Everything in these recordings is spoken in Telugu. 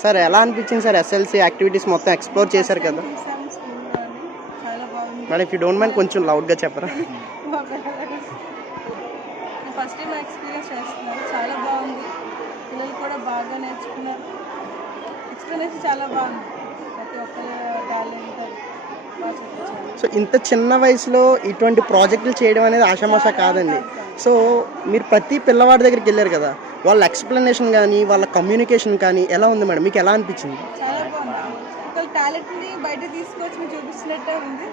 సార్ ఎలా అనిపించింది సార్ ఎస్ఎల్సి యాక్టివిటీస్ మొత్తం ఎక్స్ప్లోర్ చేశారు కదా madam? If you don't mind కొంచెం లౌడ్గా చెప్పరా? ఫస్ట్ టైం ఎక్స్పీరియన్స్ చేస్తున్నారు, చాలా బాగుంది. పిల్లలు కూడా బాగా నేర్చుకున్నారు. ఎక్స్పీరియన్స్ చాలా బాగుంది. ప్రతి ఒక్కరు టాలెంట్ బాగా చూపించారు. సో ఇంత చిన్న వయసులో ఇటువంటి ప్రాజెక్టులు చేయడం అనేది ఆషామాషా కాదండి. సో మీరు ప్రతి పిల్లవాడి దగ్గరికి వెళ్ళారు కదా, వాళ్ళ ఎక్స్ప్లెనేషన్ కానీ వాళ్ళ కమ్యూనికేషన్ కానీ ఎలా ఉంది మేడం? మీకు ఎలా అనిపించింది? చాలా బాగుంది. ఒకళ్ళ టాలెంట్ని బయట తీసుకొచ్చి మీరు చూపిస్తున్నట్టే ఉంది.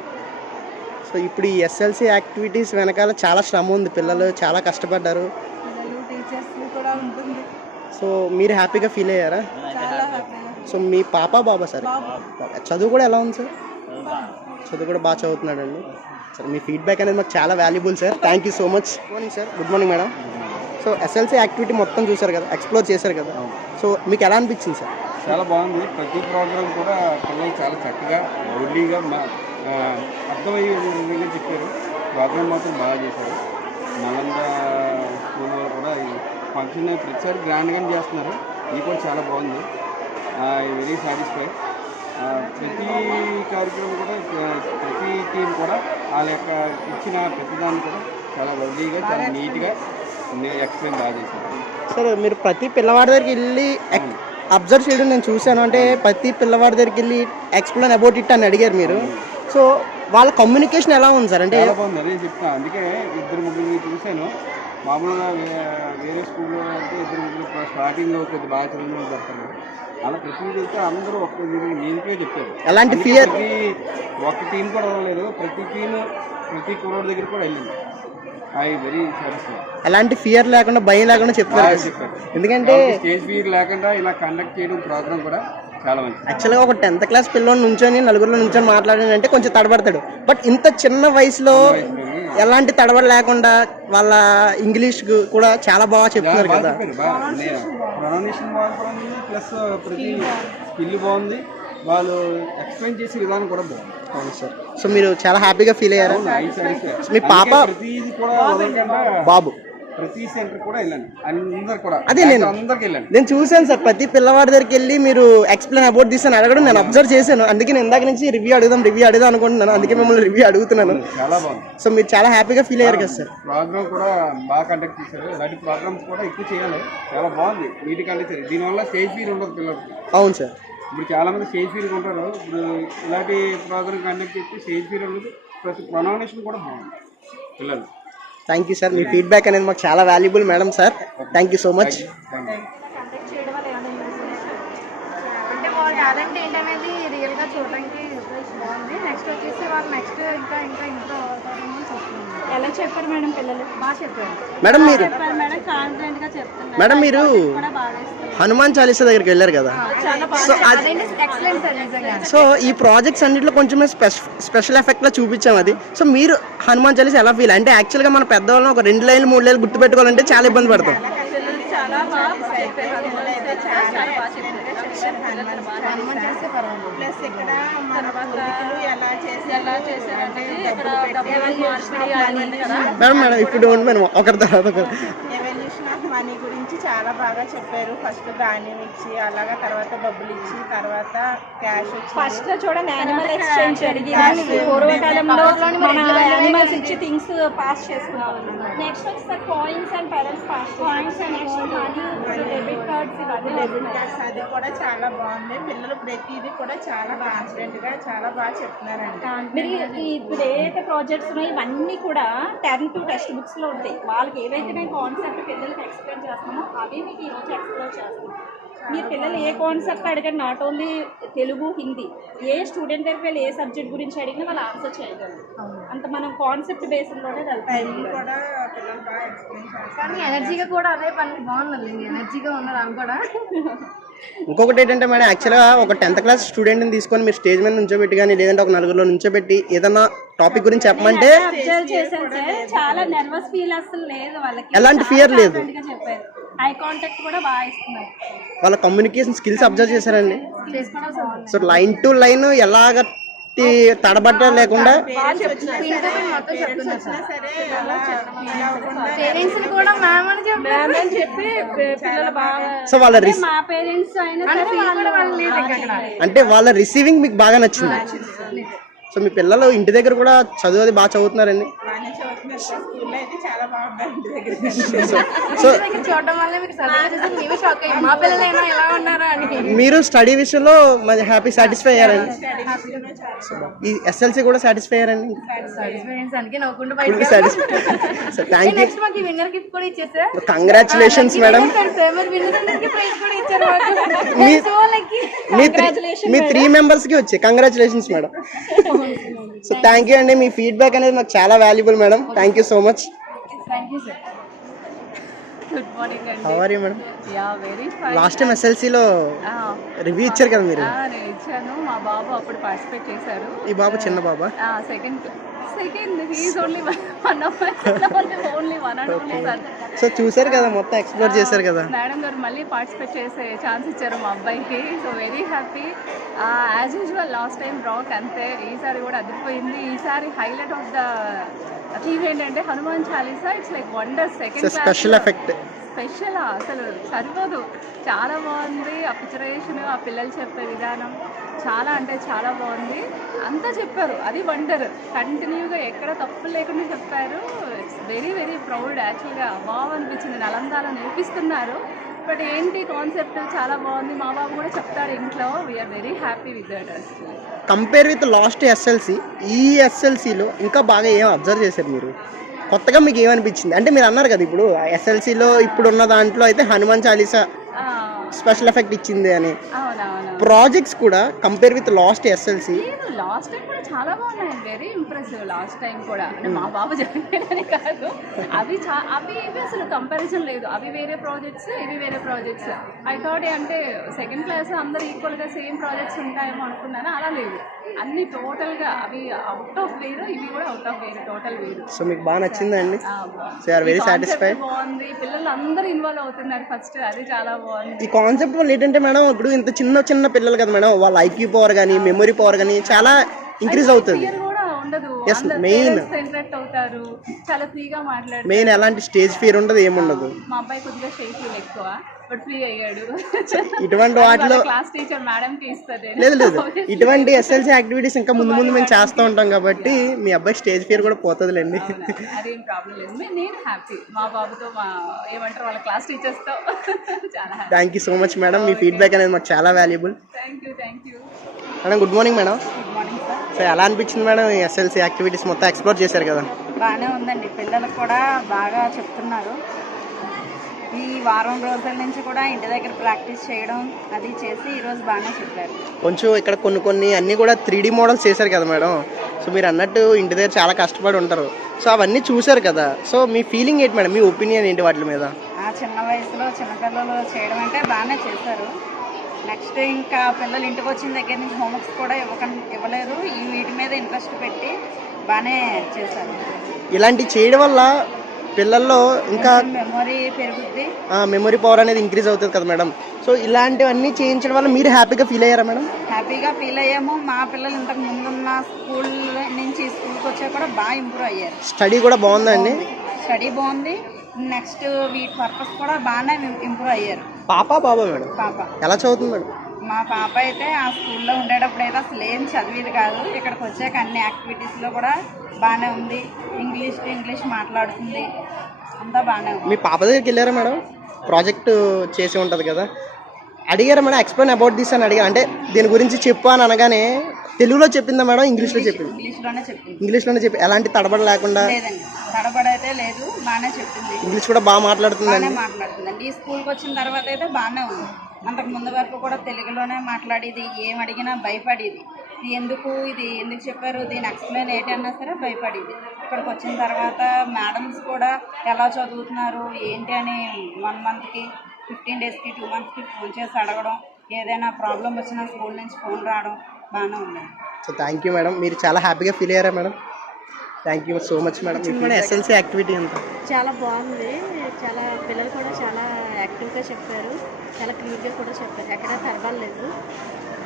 సో ఇప్పుడు ఈ ఎస్ఎల్సి యాక్టివిటీస్ వెనకాల చాలా శ్రమ ఉంది, పిల్లలు చాలా కష్టపడ్డారు. పిల్లలు టీచర్స్ కూడా ఉంటుంది. సో మీరు హ్యాపీగా ఫీల్ అయ్యారా? చాలా హ్యాపీగా. సో మీ బాబా సార్ చదువు కూడా ఎలా ఉంది సార్? చదువు కూడా బాగా చదువుతున్నాడండి. సార్ మీ ఫీడ్బ్యాక్ అనేది మాకు చాలా valuable sir. Thank you so much. Good morning sir. Good morning madam. So SLC activity మొత్తం చూసారు కదా, ఎక్స్ప్లోర్ చేశారు కదా, సో మీకు ఎలా అనిపించింది సార్? చాలా బాగుంది. ప్రతి ప్రోగ్రామ్ కూడా పిల్లలు చాలా చక్కగా బౌడ్లీగా అర్థమయ్యే విధంగా చెప్పారు. ప్రోగ్రామ్ మాత్రం బాగా చేశారు. నలంద స్కూల్ వాళ్ళు కూడా ఈ ఫంక్షన్ ప్రతిసారి గ్రాండ్గానే చేస్తున్నారు. ఇది కూడా చాలా బాగుంది. Very satisfied. ప్రతి కార్యక్రమం కూడా ప్రతి టీం కూడా వాళ్ళ యొక్క ఇచ్చిన ప్రతిదాన్ని కూడా చాలా బౌడ్లీగా చాలా నీట్గా ఎక్స్ప్లెయిన్ బాగా చేశారు. సార్ మీరు ప్రతి పిల్లవాడి దగ్గరికి వెళ్ళి అబ్జర్వ్ చేయడం నేను చూశాను. అంటే ప్రతి పిల్లవాడి దగ్గరికి వెళ్ళి ఎక్స్ప్లెయిన్ అబౌట్ ఇట్ అని అడిగారు మీరు. సో వాళ్ళ కమ్యూనికేషన్ ఎలా ఉంది సార్? అంటే చాలా బాగుంది, అదే చెప్తాను. అందుకే ఇద్దరు ముగ్గురు చూశాను. మామూలుగా వేరే స్కూల్లో అంటే ఇద్దరు ముగ్గురు స్టార్టింగ్లో కొద్దిగా బాగా చదివిన చెప్తారు. అలా ప్రతి అయితే అందరూ ఒక్క నీకే చెప్పారు. ఎలాంటి ఫియర్? ఒక్క టీం కూడా అవ్వలేదు. ప్రతి టీం ప్రతి కుర్రోడి దగ్గర కూడా వెళ్ళింది. Very satisfied. ఎలాంటి ఫియర్ లేకుండా భయం లేకుండా చెప్పారు. ఎందుకంటే స్టేజ్ ఫియర్ లేకుండా ఇలా కండక్ట్ చేయడం ప్రోగ్రామ్ కూడా చాలా మంచిది. యాక్చువల్గా ఒక 10th క్లాస్ పిల్లోని నుంచొని నలుగురిలో నుంచొని మాట్లాడాలంటే కొంచెం తడబడతాడు. బట్ ఇంత చిన్న వయసులో ఎలాంటి తడబడ లేకుండా వాళ్ళ ఇంగ్లీష్ కూడా చాలా బాగా చెప్తున్నారు కదా. ప్రొనౌన్సియేషన్ బాగుంది, ప్లస్ ప్రతి స్కిల్ బాగుంది. వాళ్ళు ఎక్స్ప్లెయిన్ చేసే విధానం కూడా బాగుంది. అవును సార్. సో మీరు చాలా హ్యాపీగా ఫీల్ అయ్యారు. మీ పాప ప్రతిది కూడా బాబు ప్రతి సెంటర్ కూడా వెళ్ళండి. అందరు కూడా అదే అందరికి వెళ్ళండి. నేను చూశాను సార్. ప్రతి పిల్లవాడి దగ్గరికి వెళ్ళి మీరు ఎక్స్ప్లెయిన్ అబౌట్ దిస్ అని అడగడం నేను అబ్జర్వ్ చేశాను. అందుకే నేను ఇందాక నుంచి రివ్యూ అడుగుదాం అనుకుంటున్నాను. అందుకే మిమ్మల్ని రివ్యూ అడుగుతున్నాను. చాలా బాగుంది. సో మీరు చాలా హ్యాపీగా ఫీల్ అయ్యారు కదా సార్. ప్రోగ్రామ్ కూడా బాగా కండక్ట్ చేశారు. ఇలాంటి ప్రోగ్రామ్స్ కూడా ఎక్కువ చేయాలి. చాలా బాగుంది, నీట్గా కండక్ట్ చేయాలి. దీనివల్ల స్టేజ్ ఫీర్ ఉండదు పిల్లలకి. అవును సార్. ఇప్పుడు చాలా మంది స్టేజ్ ఫీర్ ఉంటారు. ఇప్పుడు ఇలాంటి ప్రోగ్రామ్ కండక్ట్ చేస్తే స్టేజ్ ఫీర్ ఉండదు. ప్లస్ ప్రొనౌన్సియేషన్ కూడా బాగుంది పిల్లలు. Thank you sir. Me feedback అనేది మాకు చాలా valuable madam sir. Thank you so much. అంటే వాళ్ళ టాలెంట్ ఏంటనేది రియల్గా చూడడానికి బాగుంది. నెక్స్ట్ వచ్చేసి వాళ్ళు నెక్స్ట్ ఇంకా ఎలా చెప్పారు మేడం? పిల్లలు బాగా చెప్పారు మేడం. మీరు మేడం కాన్ఫిడెంట్ గా చెప్తున్నారు. మేడం మీరు హనుమాన్ చాలీసా దగ్గరికి వెళ్ళారు కదా. సో ఈ ప్రాజెక్ట్స్ అన్నింటిలో కొంచెమే స్పెషల్ ఎఫెక్ట్ లా చూపించాం అది. సో మీరు హనుమాన్ చాలీసా ఎలా ఫీల్? అంటే యాక్చువల్గా మన పెద్దవాళ్ళని ఒక 2 లైన్లు 3 లైన్లు గుర్తు పెట్టుకోవాలంటే చాలా ఇబ్బంది పడతాం. ప్లస్ ఇక్కడ ఎలా చేశారంటే మేడం ఇప్పుడు ఒకరి తర్వాత ఎవల్యూషన్ ఆఫ్ మనీ గురించి చాలా బాగా చెప్పారు. ఫస్ట్ ధాన్యం ఇచ్చి, అలాగా తర్వాత డబ్బులు ఇచ్చి, తర్వాత క్యాష్ వచ్చి, ఫస్ట్ చూడండి యానిమల్ ఎక్స్చేంజ్ జరిగింది. పూర్వకాలంలో మన యానిమల్స్ ఇచ్చి థింగ్స్ పాస్ చేసుకున్నాం. నెక్స్ట్ వచ్చి coins and parents pass coins and next money debit cards ఇవన్నీ డెబిట్ కార్డ్స్ అది కూడా చాలా బాగుంది. పిల్లలు ప్రతిదీ కూడా చాలా కాన్ఫిడెంట్ గా చాలా బాగా చెప్తున్నారండి. మీరు ఇప్పుడు ఏదైతే ప్రాజెక్ట్స్ ఉన్నాయో ఇవన్నీ కూడా 10 to టెక్స్ట్ బుక్స్ లో ఉంటాయి. వాళ్ళకి ఏవైతే మేము కాన్సెప్ట్ పిల్లలకి ఎక్స్ప్లెయిన్ చేస్తామో అవి మీకు ఈరోజు ఎక్స్ప్లోర్ చేస్తాం. మీరు పిల్లలు ఏ కాన్సెప్ట్ అడగండి, not only Telugu Hindi, A student దగ్గర వెళ్ళి ఏ సబ్జెక్ట్ గురించి అడిగినా వాళ్ళు ఆన్సర్ చేయగలరు. అంత మనం కాన్సెప్ట్ బేస్లోనే కూడా పిల్లలు బాగా ఎక్స్ప్లెయిన్ చేస్తారు. కానీ ఎనర్జీగా కూడా అదే పని బాగుంది. ఎనర్జీగా ఉన్నారు ఆమె కూడా. ఇంకొకటి ఏంటంటే మేడం, యాక్చువల్గా ఒక 10th క్లాస్ స్టూడెంట్ని తీసుకొని మీరు స్టేజ్ మీద నుంచోబెట్టి కానీ లేదంటే ఒక నలుగురిలో నుంచోబెట్టి ఏదన్నా టాపిక్ గురించి చెప్పమంటే చాలా నర్వస్ ఫీల్ అసలు లేదు వాళ్ళకి. ఎలాంటి ఫియర్ లేదు. చెప్పారు. ఐ కాంటాక్ట్ కూడా బాగా ఇస్తున్నారు. వాళ్ళ కమ్యూనికేషన్ స్కిల్స్ అబ్జర్వ్ చేశారండి. సో లైన్ టు లైన్ ఎలాగ ఎలాంటి తడబడ్డ లేకుండా పేరెంట్స్ కూడా మ్యామ్ అని చెప్పి పిల్లలు బాగా సో వాళ్ళ మా పేరెంట్స్ అయినా అంటే వాళ్ళ రిసీవింగ్ మీకు బాగా నచ్చింది. సో మీ పిల్లలు ఇంటి దగ్గర కూడా చదువు అది బాగా చదువుతున్నారండి. సో చూడడం వల్ల మీకు సర్వే షాక్ అయ్యి మా పిల్లలైనా ఎలా ఉన్నారా అని. మీరు స్టడీ విషయంలో మరి హ్యాపీ సాటిస్ఫై అయ్యారండి. ఈ ఎస్ఎల్సి కూడా సాటిస్ఫై అయ్యారండి. సో థ్యాంక్ యూ, నెక్స్ట్ మాకు విన్నర్ గిఫ్ట్ కూడా ఇచ్చేసారు. Congratulations madam. మీ 3 members కి వచ్చాయి. Congratulations madam. So thank you అండి. మీ ఫీడ్బ్యాక్ అనేది మాకు చాలా valuable madam. Thank you so much. Thank you sir. Good morning అండి. How are you madam? Yeah very fine. Last time ఎస్ఎల్సిలో రివ్యూ ఇచ్చారు కదా మీరు? నేను ఇచ్చాను. మా బాబు అప్పుడు పార్టిసిపేట్ చేశారు. ఈ బాబు చిన్న బాబా? Second he is only one of my only one and only son. So చూసారు కదా, మొత్తం ఎక్స్ప్లోర్ చేశారు కదా. మేడం గారు మళ్ళీ పార్టిసిపేట్ చేసే ఛాన్స్ ఇచ్చారు మా అబ్బాయికి. So very happy. As usual last time rock అంతే, ఈసారి కూడా అదిరిపోయింది. ఈసారి హైలైట్ ఆఫ్ ద థీమ్ ఏంటంటే Hanuman Chalisa. It's like wonder. Second special effect special అసలు సరిపోదు. చాలా బాగుంది. ఆ పిక్చరైజేషన్, ఆ పిల్లలు చెప్పే విధానం చాలా అంటే చాలా బాగుంది. అంతా చెప్పారు, అది వండర్. కంటిన్యూగా ఎక్కడ తప్పు లేకుండా చెప్పారు. It's very very proud. యాక్చువల్గా బాగా అనిపించింది. నలందాలో నేర్పిస్తున్నారు, బట్ ఏంటి కాన్సెప్ట్ చాలా బాగుంది. మా బాబు కూడా చెప్తాడు ఇంట్లో. We are very happy with that. Compare with last SLC, ఈ ఎస్ఎల్సిలో ఇంకా బాగా ఏం అబ్జర్వ్ చేశారు మీరు? కొత్తగా మీకు ఏమనిపించింది? అంటే మీరు అన్నారు కదా ఇప్పుడు ఎస్ఎల్సిలో ఇప్పుడున్న దాంట్లో అయితే హనుమాన్ చాలీసా స్పెషల్ ఎఫెక్ట్ ఇచ్చింది అని. ప్రాజెక్ట్స్ కూడా compare with last SLC last time కూడా చాలా బాగున్నాయి. Very impressive. లాస్ట్ టైం కూడా అంటే మా బాబు జరిగేదని కాదు, అవి అవి ఇవి అసలు కంపారిజన్ లేదు. అవి వేరే ప్రాజెక్ట్స్, ఇవి వేరే ప్రాజెక్ట్స్. ఐ థాట్ అంటే సెకండ్ క్లాస్ అందరూ ఈక్వల్గా సేమ్ ప్రాజెక్ట్స్ ఉంటాయేమో అనుకున్నాను. అలా లేదు, అన్ని టోటల్గా అవి అవుట్ ఆఫ్ వేరు, ఇవి కూడా అవుట్ ఆఫ్ వేరు, టోటల్ వేరు. సో మీకు బాగా నచ్చిందండి? So are very satisfied. బాగుంది. పిల్లలు అందరూ ఇన్వాల్వ్ అవుతున్నారు ఫస్ట్, అది చాలా బాగుంది. ఈ కాన్సెప్ట్ వల్ల ఏంటంటే మేడం, ఇప్పుడు ఇంత చిన్న చిన్న పిల్లలు కదా మేడం, వాళ్ళ ఐక్యూ పవర్ కానీ మెమొరీ పవర్ కానీ చాలా ఇంక్రీజ్ అవుతుంది. మెయిన్ ఇంటరాక్ట్ అవుతారు, చాలా ఫ్రీగా మాట్లాడుతారు. మెయిన్ ఎలాంటి స్టేజ్ ఫియర్ ఉండదు, ఏముండదు. మా అబ్బాయి కొద్దిగా స్టేజ్ ఫియర్ ఎక్కువ, బట్ ఫ్రీ అయ్యాడు. ఇటువంటి వాటిలో క్లాస్ టీచర్ మేడం కి ఇస్తుంది. లేదు ఇటువంటి ఎస్ఎల్సీ యాక్టివిటీస్ ఇంకా ముందు ముందు మేము చేస్తూ ఉంటాం కాబట్టి మీ అబ్బాయి స్టేజ్ ఫియర్ కూడా పోతుందిలేండి. అదేం ప్రాబ్లం లేదు. నేను హ్యాపీ మా బాబుతో, మా ఏమంటారు వాళ్ళ క్లాస్ టీచర్స్ తో. చాలా happy. Thank you so much madam. మీ ఫీడ్బ్యాక్ అనేది మాకు చాలా valuable. Thank you. Madam good morning madam. Good morning sir. So ఎలా అనిపించింది మేడం ఈ ఎస్ఎల్సీ యాక్టివిటీస్ మొత్తం ఎక్స్ప్లోర్ చేశారు కదా? బాగానే ఉందండి. పిల్లలకు కూడా బాగా చెప్తున్నారు. ఈ వారం రోజుల నుంచి కూడా ఇంటి దగ్గర ప్రాక్టీస్ చేయడం అది చేసి ఈరోజు బాగానే చెప్పారు. కొంచెం ఇక్కడ కొన్ని అన్నీ కూడా 3D మోడల్స్ చేశారు కదా మేడం. సో మీరు అన్నట్టు ఇంటి దగ్గర చాలా కష్టపడి ఉంటారు. సో అవన్నీ చూశారు కదా. సో మీ ఫీలింగ్ ఏంటి మేడం? మీ ఒపీనియన్ ఏంటి వాటి మీద? చిన్న వయసులో చిన్నపిల్లలు చేయడం అంటే బాగానే చేశారు. నెక్స్ట్ ఇంకా పిల్లలు ఇంటికి వచ్చిన దగ్గర నుంచి హోంవర్క్స్ కూడా ఇవ్వలేరు. ఈ వీటి మీద ఇంట్రెస్ట్ పెట్టి బాగానే చేశారు. ఇలాంటివి చేయడం వల్ల పిల్లల్లో ఇంకా మెమొరీ పెరుగుద్ది, మెమొరీ పవర్ అనేది ఇంక్రీజ్ అవుతుంది కదా మేడం. సో ఇలాంటివన్నీ చేయించడం వల్ల మీరు హ్యాపీగా ఫీల్ అయ్యారా మేడం? హ్యాపీగా ఫీల్ అయ్యాము. మా పిల్లలు ఇంతకు ముందున్న స్కూల్ నుంచి స్కూల్కి వచ్చా కూడా బాగా ఇంప్రూవ్ అయ్యారు. స్టడీ కూడా బాగుందా అండి? స్టడీ బాగుంది. నెక్స్ట్ వీటి పర్పస్ కూడా బాగానే ఇంప్రూవ్ అయ్యారు. పాప బాబా మేడం? పాప. ఎలా చదువుతుంది మేడం? మా పాప అయితే ఆ స్కూల్లో ఉండేటప్పుడు అయితే అసలు ఏం చదివేది కాదు. ఇక్కడికి వచ్చాక అన్ని యాక్టివిటీస్లో కూడా బాగానే ఉంది. ఇంగ్లీష్ మాట్లాడుతుంది. అంతా బాగానే ఉంది. మీ పాప దగ్గరికి వెళ్ళారా మేడం? ప్రాజెక్ట్ చేసి ఉంటుంది కదా, అడిగారా మేడం? ఎక్స్ప్లెయిన్ అబౌట్ దిస్ అని అడిగారు. అంటే దీని గురించి చెప్పు అని అనగానే తెలుగులో చెప్పిందా మేడం? ఇంగ్లీష్లో చెప్పింది? ఇంగ్లీష్లోనే చెప్పి ఎలాంటి తడబడ లేకుండా? లేదండి, తడబడైతే లేదు, బాగానే చెప్పింది. ఇంగ్లీష్ కూడా బాగా మాట్లాడుతుందండి. మాట్లాడుతుందండి. ఈ స్కూల్కి వచ్చిన తర్వాత అయితే బాగానే ఉంది. అంతకు ముందు వరకు కూడా తెలుగులోనే మాట్లాడేది. ఏం అడిగినా భయపడేది. ఇది ఎందుకు చెప్పారు, దీని ఎక్స్ప్లెయిన్ ఏంటి అన్నా సరే భయపడేది. ఇక్కడికి వచ్చిన తర్వాత మేడమ్స్ కూడా ఎలా చదువుతున్నారు ఏంటి అని 1 మంత్కి 15 డేస్కి 2 మంత్స్కి ఫోన్ చేసి అడగడం, ఏదైనా ప్రాబ్లం వచ్చినా స్కూల్ నుంచి ఫోన్ రావడం బాగానే ఉంది. So thank you madam. మీరు చాలా హ్యాపీగా ఫీల్ అయ్యారా madam? Thank you so much madam. Madam SLC activity అంతా చాలా బాగుంది. చాలా పిల్లలు కూడా చాలా యాక్టివ్గా చెప్పారు, చాలా క్లియర్గా కూడా చెప్పారు, ఎక్కడ తరగలేదు,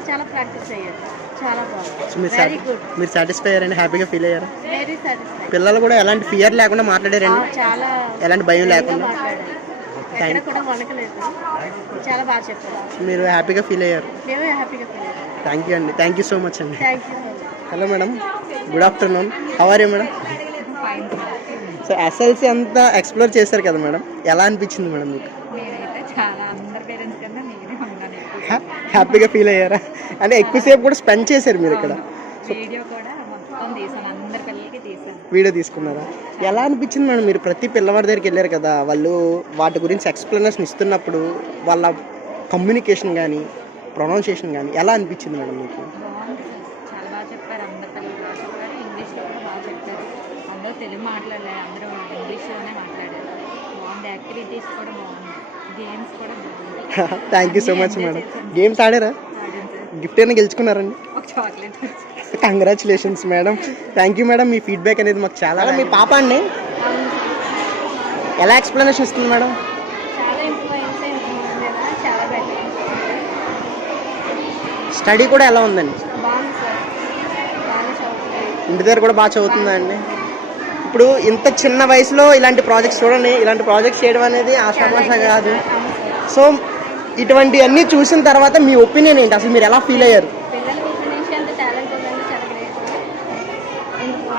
చాలా ప్రాక్టీస్ అయ్యారు, చాలా సో బాగుంది, మీరు వెరీ గుడ్, మీరు సాటిస్ఫై అయ్యారండి, హ్యాపీగా ఫీల్ అయ్యారా? Very satisfy. పిల్లలు కూడా ఎలాంటి ఫియర్ లేకుండా మాట్లాడారండి, చాలా ఎలాంటి భయం లేకుండా మాట్లాడారు, ఎక్కడ కూడా వణకలేదు, చాలా బాగా చెప్పారు, మీరు హ్యాపీగా ఫీల్ అయ్యారు. మేము హ్యాపీగా ఫీల్ అయ్యాం. థ్యాంక్ యూ అండి, థ్యాంక్ యూ సో మచ్ అండి. Thank you so much. Hello madam, good afternoon, how are you madam? Fine. So SLC అంతా ఎక్స్ప్లోర్ చేశారు కదా మేడం, ఎలా అనిపించింది మేడం మీకు? నేనైతే చాలా అందరి పేరెంట్స్ కన్నా నేనే ఉన్నాను ఎక్కువ. హ్యాపీగా ఫీల్ అయ్యారా? అంటే ఎక్కువసేపు కూడా స్పెండ్ చేశారు మీరు ఇక్కడ, వీడియో కూడా మొత్తం తీసాను, అందరి పిల్లలకి తీసాను. వీడియో తీసుకున్నారా? ఎలా అనిపించింది మేడం? మీరు ప్రతి పిల్లవాడి దగ్గరికి వెళ్ళారు కదా, వాళ్ళు వాటి గురించి ఎక్స్ప్లెనేషన్ ఇస్తున్నప్పుడు వాళ్ళ కమ్యూనికేషన్ కానీ ప్రొనౌన్సియేషన్ కానీ ఎలా అనిపించింది మేడం మీకు? బాగుంది సార్, చాలా బాగా చెప్పారు, అందరి పిల్లలు బాగా చెప్పారు, ఇంగ్లీష్లో కూడా బాగా చెప్పారు, అందరూ తెలుగు మాట్లాడలేదు, అందరూ ఇంగ్లీష్లోనే మాట్లాడారు, బాగుంది, యాక్టివిటీస్ కూడా బాగుంది, గేమ్స్ కూడా బాగుంది. Thank you so much madam. Games ఆడారా? ఆడాను సార్, గిఫ్ట్ అయినా గెలుచుకున్నారండి? ఒక చాక్లెట్ వచ్చింది. Congratulations madam, thank you madam. మీ ఫీడ్బ్యాక్ అనేది మాకు చాలా. మీ పాప అండి అవును సార్, ఎలా ఎక్స్ప్లెనేషన్ ఇస్తుంది మేడం? చాలా ఇంప్రూవ్ కదా, చాలా బెటర్, స్టడీ కూడా ఎలా ఉందండి? బాగుంది సార్, బాగా చదువుతుంది. ఇంటి దగ్గర కూడా బాగా చదువుతుందా అండి? ఇప్పుడు ఇంత చిన్న వయసులో ఇలాంటి ప్రాజెక్ట్స్ చూడండి, ఇలాంటి ప్రాజెక్ట్స్ చేయడం అనేది ఆషామాషా కాదు. సో ఇటువంటి అన్నీ చూసిన తర్వాత మీ ఒపీనియన్ ఏంటి, అసలు మీరు ఎలా ఫీల్ అయ్యారు? పిల్లలకి ఇప్పటి నుంచి అంత టాలెంట్ ఉందంటే చాలా గ్రేట్.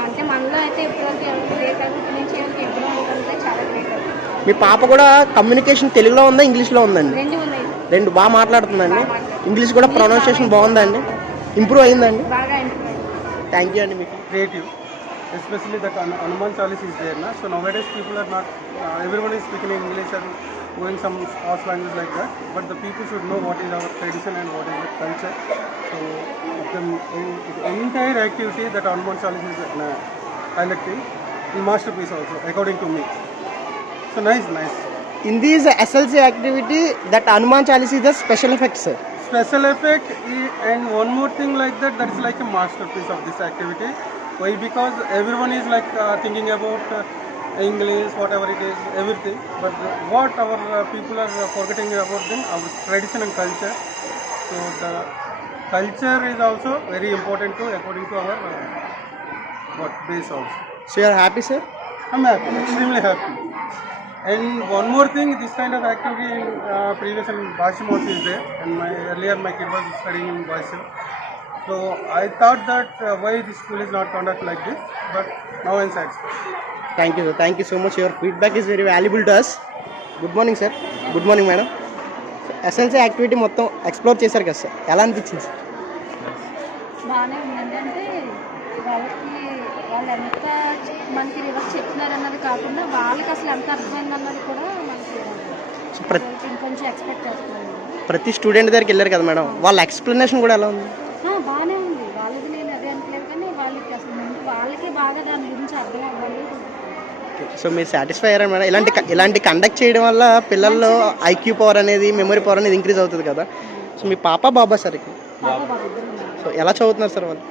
అంటే మనలో అయితే ఇప్పటివరకు ఎవరికి గ్రేట్ అవుతుంది, ఇప్పటి నుంచి ఎవరికి ఇంప్రూవ్మెంట్ ఉంటే చాలా గ్రేట్ అవుతుంది. మీ పాప కూడా కమ్యూనికేషన్ తెలుగులో ఉందా ఇంగ్లీష్లో ఉందండి? రెండు ఉన్నాయి, రెండు బాగా మాట్లాడుతుందండి. ఇంగ్లీష్ కూడా ప్రొనౌన్సియేషన్ బాగుందండి, ఇంప్రూవ్ అయిందండి. బాగా ఇంప్రూవ్ అయింది. థ్యాంక్ యూ అండి. మీకు Creative, especially that Hanuman Chalisa is there, na? So nowadays people are not, everyone is speaking English and going some cross language like that. But the people should know what is our tradition and what is the culture. So the entire activity that Hanuman Chalisa is highlighting, is masterpiece also, according to me. So nice. in this SLC activity that Hanuman Chalisa is a special effect, sir. Special effect and one more thing like that, that is like a masterpiece of this activity. Why? Because everyone is like thinking about English, whatever it is, everything. But what our people are forgetting about them, our tradition and culture. So the culture is also very important too, according to our base also. So you are happy, sir? I'm happy, extremely happy. And one more thing, this kind of activity in previous in Basham also is there, and earlier my kid was studying in Basham. So I thought that why this school is not conduct like this, but now I'm satisfied. Thank you, sir. Thank you so much. Your feedback is very valuable to us. Good morning, sir. Good morning, madam. SLC activity మొత్తం ఎక్స్ప్లోర్ చేశారు కదా సార్, ఎలా అనిపించింది సార్? బాగానే ఉంది. అంటే వాళ్ళు ఎంత మనకి రివర్స్ చెప్తున్నారు అన్నది కాకుండా వాళ్ళకి అసలు ఎంత అర్థమైంది అన్నది కూడా మనకి ఇంకొంచెం ఎక్స్పెక్ట్ చేస్తున్నాను. ప్రతి స్టూడెంట్ దగ్గరికి వెళ్ళారు కదా మేడం, వాళ్ళ ఎక్స్ప్లెనేషన్ కూడా ఎలా ఉంది? బాగానే ఉంది, వాళ్ళది నేను అదే అనుకోలేదు, కానీ వాళ్ళకి అసలు ముందు వాళ్ళకి బాగా దాని గురించి అర్థం అవ్వాలి. సో మీరు సాటిస్ఫై అయ్యారా మేడం? ఇలాంటి కండక్ట్ చేయడం వల్ల పిల్లల్లో ఐక్యూ పవర్ అనేది, మెమరీ పవర్ అనేది ఇంక్రీజ్ అవుతుంది కదా. సో మీ పాప బాబా సార్ ఇక్కడ, సో ఎలా చదువుతున్నారు సార్ వాళ్ళు?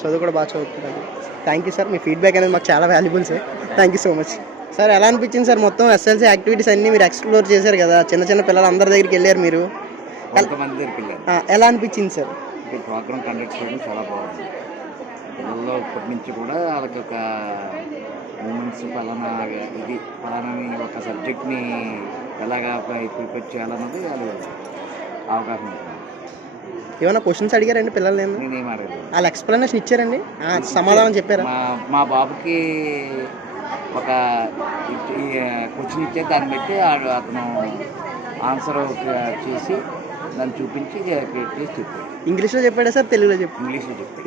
చదువు కూడా బాగా చదువుతున్నారు. Thank you sir, me feedback అనేది మాకు చాలా valuable sir. Thank you so much sir. ఎలా అనిపించింది సార్ మొత్తం ఎస్ఎల్సీ యాక్టివిటీస్ అన్నీ మీరు ఎక్స్ప్లోర్ చేశారు కదా, చిన్న పిల్లలు అందరి దగ్గరికి వెళ్ళారు మీరు, కొంతమంది దగ్గరికి వెళ్ళారు. ఎలా అనిపించింది సార్? ఇప్పుడు ప్రోగ్రామ్ కండక్ట్ చేయడం చాలా బాగుంది. పిల్లల్లో ఇప్పటి నుంచి కూడా వాళ్ళకి ఒక మూమెంట్స్ పలానా ఇది పలానాని ఒక సబ్జెక్ట్ని ఎలాగా ప్రిపేర్ చేయాలన్నది వాళ్ళు అవగాహన ఉంటుంది. ఏమైనా క్వశ్చన్స్ అడిగారండి పిల్లలు? నేనేం అడగలేదు. వాళ్ళు ఎక్స్ప్లెనేషన్ ఇచ్చారండి, సమాధానం చెప్పారా? మా బాబుకి ఒక క్వశ్చన్ ఇచ్చే దాన్ని బట్టి అతను ఆన్సర్ చేసి దాన్ని చూపించి క్రియేట్ చేసి చెప్పాడు. ఇంగ్లీష్లో చెప్పాడా సార్, తెలుగులో చెప్పాడు?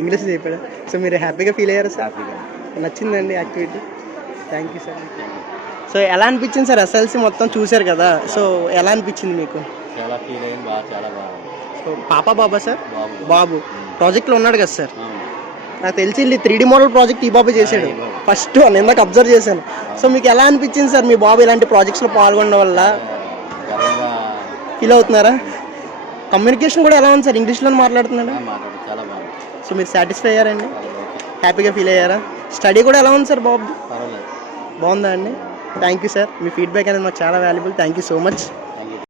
ఇంగ్లీష్లో చెప్పాడా? సో మీరు హ్యాపీగా ఫీల్ అయ్యారా సార్? హ్యాపీగా నచ్చిందండి activity? Thank you sir. So ఎలా అనిపించింది సార్ ఎస్ఎల్సీ మొత్తం చూశారు కదా, సో ఎలా అనిపించింది మీకు? చాలా ఫీల్ అయ్యింది, చాలా బాగుంది. సో పాప బాబా సార్? బాబు. బాబు ప్రాజెక్ట్లో ఉన్నాడు కదా సార్, నాకు తెలిసి 3D మోడల్ ప్రాజెక్ట్ ఈ బాబు చేశాడు ఫస్ట్, నేను ఇందాక అబ్జర్వ్ చేశాను. సో మీకు ఎలా అనిపించింది సార్ మీ బాబు ఇలాంటి ప్రాజెక్ట్స్లో పాల్గొనడం వల్ల? ఫీల్ అవుతున్నారా? కమ్యూనికేషన్ కూడా ఎలా ఉంది సార్, ఇంగ్లీష్లో మాట్లాడుతున్నాడు? చాలా బాగుంది. సో మీరు సాటిస్ఫై అయ్యారండి, హ్యాపీగా ఫీల్ అయ్యారా? స్టడీ కూడా ఎలా ఉంది సార్ బాబు? పర్వాలేదు. బాగుందా అండి? Thank you sir, me feedback అనేది మాకు చాలా valuable. Thank you so much.